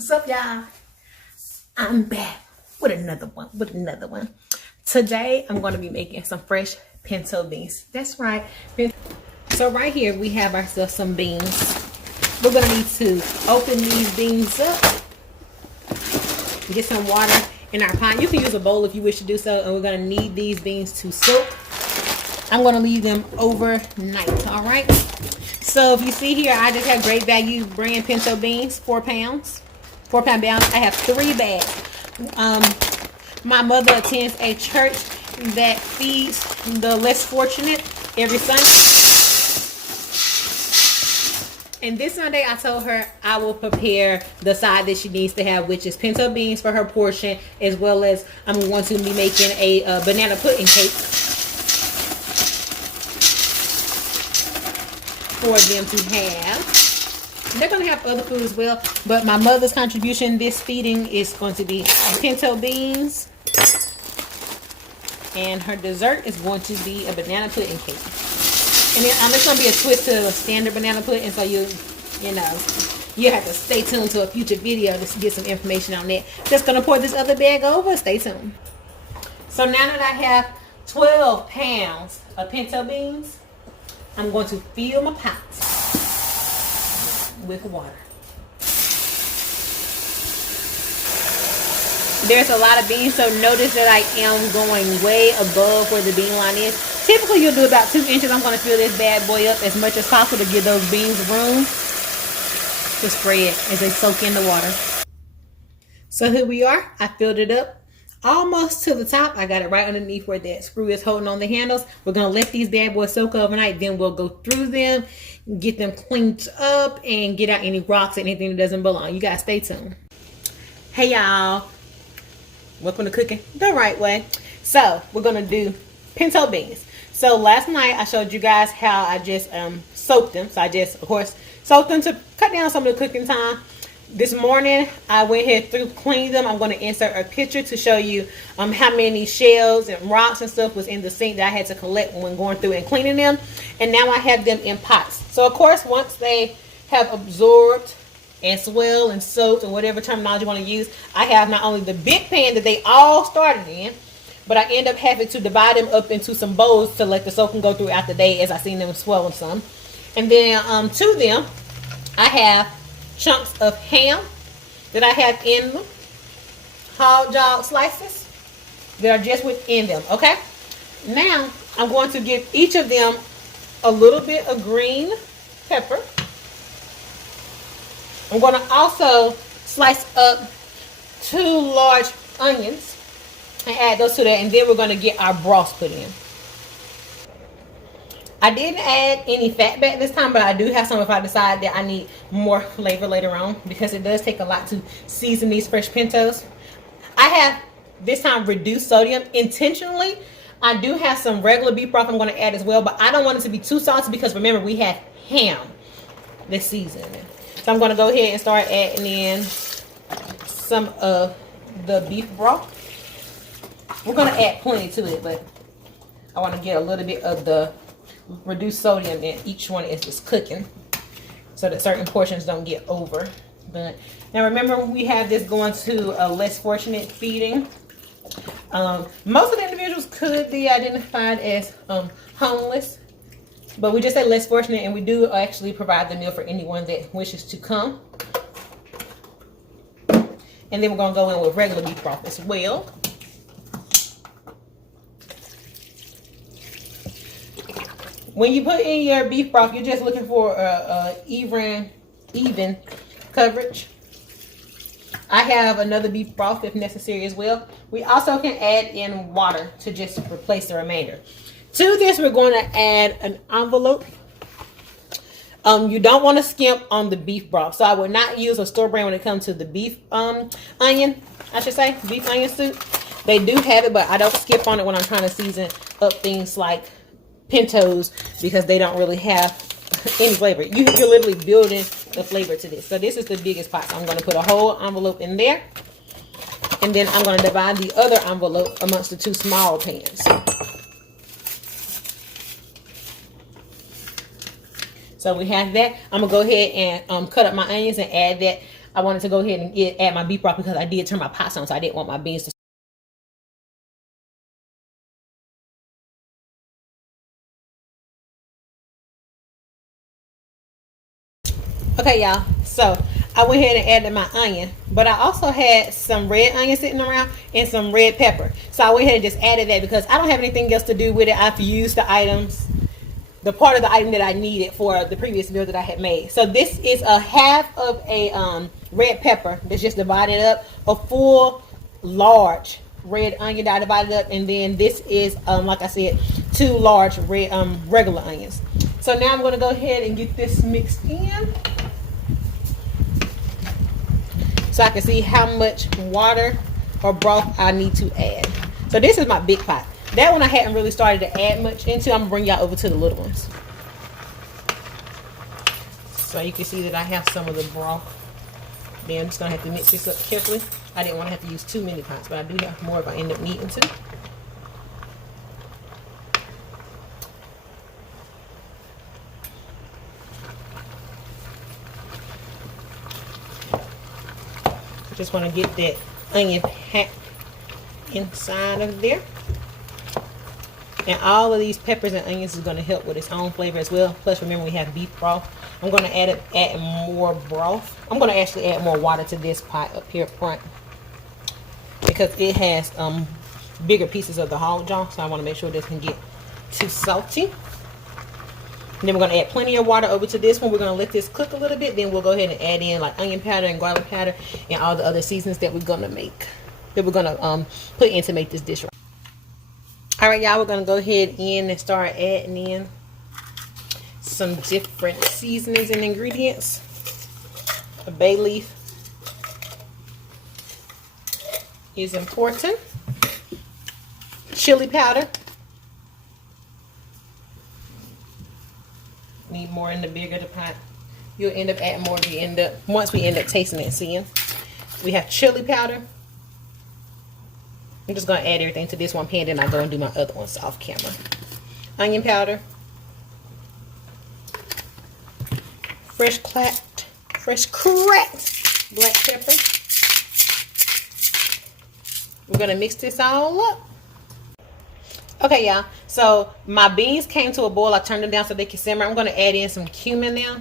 What's up, y'all? I'm back with another one. Today, I'm going to be making some fresh pinto beans. That's right. So right here, we have ourselves some beans. We're going to need to open these beans up, get some water in our pot. You can use a bowl if you wish to do so, and we're going to need these beans to soak. I'm going to leave them overnight, all right? So if you see here, I just have Great Value brand pinto beans, 4 pounds. 4-pound balance. I have 3 bags. My mother attends a church that feeds the less fortunate every Sunday. And this Sunday, I told her I will prepare the side that she needs to have, which is pinto beans for her portion, as well as I'm going to be making a banana pudding cake for them to have. They're going to have other food as well, but my mother's contribution this feeding is going to be pinto beans, and her dessert is going to be a banana pudding cake. And then it's going to be a twist to a standard banana pudding, so you have to stay tuned to a future video to get some information on that. Just going to pour this other bag over. Stay tuned. So now that I have 12 pounds of pinto beans, I'm going to fill my pot with water. There's a lot of beans, so notice that I am going way above where the bean line is. Typically you'll do about 2 inches. I'm going to fill this bad boy up as much as possible to give those beans room to spread as they soak in the water. So here we are. I filled it up almost to the top. I got it right underneath where that screw is holding on the handles. We're going to let these bad boys soak overnight. Then we'll go through them, get them cleaned up, and get out any rocks, anything that doesn't belong. You guys stay tuned. Hey y'all. Welcome to cooking the right way. So we're going to do pinto beans. So last night I showed you guys how I just soaked them. So I just, of course, soaked them to cut down some of the cooking time. This morning, I went ahead through cleaned them. I'm going to insert a picture to show you how many shells and rocks and stuff was in the sink that I had to collect when going through and cleaning them. And now I have them in pots. So, of course, once they have absorbed and swelled and soaked, or whatever terminology you want to use, I have not only the big pan that they all started in, but I end up having to divide them up into some bowls to let the soaking go throughout the day as I seen them swell some. And then to them, I have chunks of ham that I have in them, hog jaw slices that are just within them. Okay, now I'm going to give each of them a little bit of green pepper. I'm going to also slice up 2 large onions and add those to that, and then we're going to get our broth put in. I didn't add any fat back this time, but I do have some if I decide that I need more flavor later on, because it does take a lot to season these fresh pintos. I have this time reduced sodium intentionally. I do have some regular beef broth I'm going to add as well, but I don't want it to be too salty because remember we have ham this season. So I'm going to go ahead and start adding in some of the beef broth. We're going to add plenty to it, but I want to get a little bit of the reduced sodium in each one is just cooking, so that certain portions don't get over. But now remember, we have this going to a less fortunate feeding. Most of the individuals could be identified as homeless, but we just say less fortunate, and we do actually provide the meal for anyone that wishes to come. And then we're going to go in with regular beef broth as well. When you put in your beef broth, you're just looking for even coverage. I have another beef broth if necessary as well. We also can add in water to just replace the remainder. To this, we're going to add an envelope. You don't want to skimp on the beef broth, so I would not use a store brand when it comes to the beef onion. I should say beef onion soup. They do have it, but I don't skip on it when I'm trying to season up things like pintos, because they don't really have any flavor. You're literally building the flavor to this. So this is the biggest pot. So I'm going to put a whole envelope in there, and then I'm going to divide the other envelope amongst the 2 small pans. So we have that. I'm going to go ahead and cut up my onions and add that. I wanted to go ahead and add my beef broth because I did turn my pots on, so I didn't want my beans to. Okay, y'all. So I went ahead and added my onion, but I also had some red onion sitting around and some red pepper. So I went ahead and just added that because I don't have anything else to do with it. I've used the items, the part of the item that I needed for the previous meal that I had made. So this is a half of a red pepper that's just divided up, a full large red onion that I divided up, and then this is like I said, 2 large red regular onions. So now I'm going to go ahead and get this mixed in, so I can see how much water or broth I need to add. So this is my big pot. That one I hadn't really started to add much into. I'm gonna bring y'all over to the little ones, so you can see that I have some of the broth. Then I'm just gonna have to mix this up carefully. I didn't want to have to use too many pots, but I do have more if I end up needing to. Just want to get that onion packed inside of there. And all of these peppers and onions is going to help with its own flavor as well. Plus, remember, we have beef broth. I'm going to add more broth. I'm going to actually add more water to this pot up here front because it has bigger pieces of the hog jaw. So I want to make sure it doesn't get too salty. And then we're going to add plenty of water over to this one. We're going to let this cook a little bit. Then we'll go ahead and add in like onion powder and garlic powder and all the other seasonings that we're going to make, that we're going to put in to make this dish. All right, y'all, we're going to go ahead and start adding in some different seasonings and ingredients. A bay leaf is important. Chili powder. Need more in the bigger the pot. You'll end up adding more once we end up tasting it and seeing. We have chili powder. I'm just going to add everything to this one pan, then I'll go and do my other ones off camera. Onion powder. Fresh cracked black pepper. We're going to mix this all up. Okay, y'all. So my beans came to a boil. I turned them down so they can simmer. I'm going to add in some cumin now.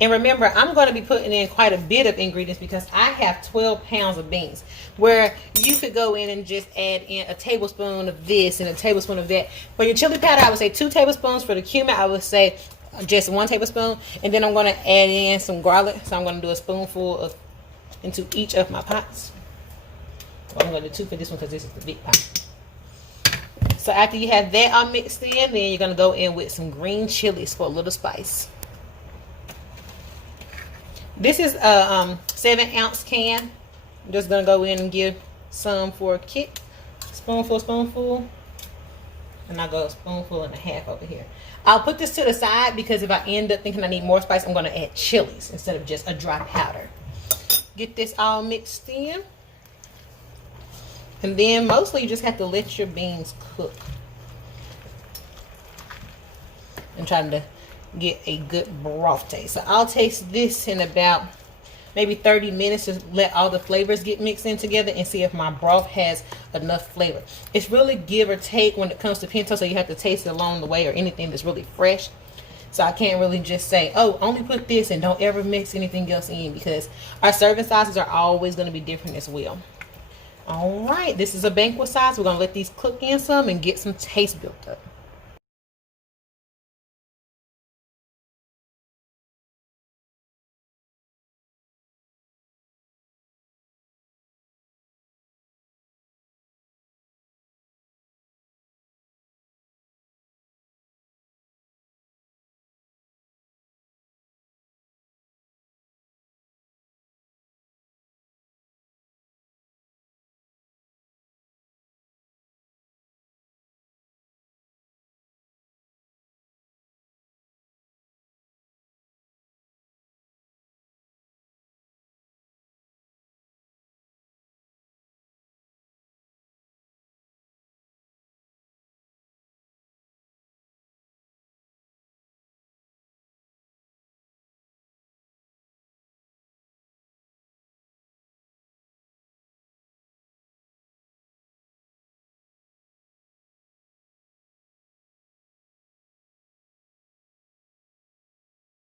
And remember, I'm going to be putting in quite a bit of ingredients because I have 12 pounds of beans. Where you could go in and just add in a tablespoon of this and a tablespoon of that. For your chili powder, I would say 2 tablespoons. For the cumin, I would say just 1 tablespoon. And then I'm going to add in some garlic. So I'm going to do a spoonful into each of my pots. Well, I'm going to do 2 for this one because this is the big pot. So after you have that all mixed in, then you're going to go in with some green chilies for a little spice. This is a 7-ounce can. I'm just going to go in and give some for a kick. Spoonful. And I'll go a spoonful and a half over here. I'll put this to the side because if I end up thinking I need more spice, I'm going to add chilies instead of just a dry powder. Get this all mixed in. And then mostly you just have to let your beans cook. And trying to get a good broth taste. So I'll taste this in about maybe 30 minutes to let all the flavors get mixed in together and see if my broth has enough flavor. It's really give or take when it comes to pinto, so you have to taste it along the way, or anything that's really fresh. So I can't really just say, oh, only put this and don't ever mix anything else in, because our serving sizes are always going to be different as well. All right, this is a banquet size. We're going to let these cook in some and get some taste built up.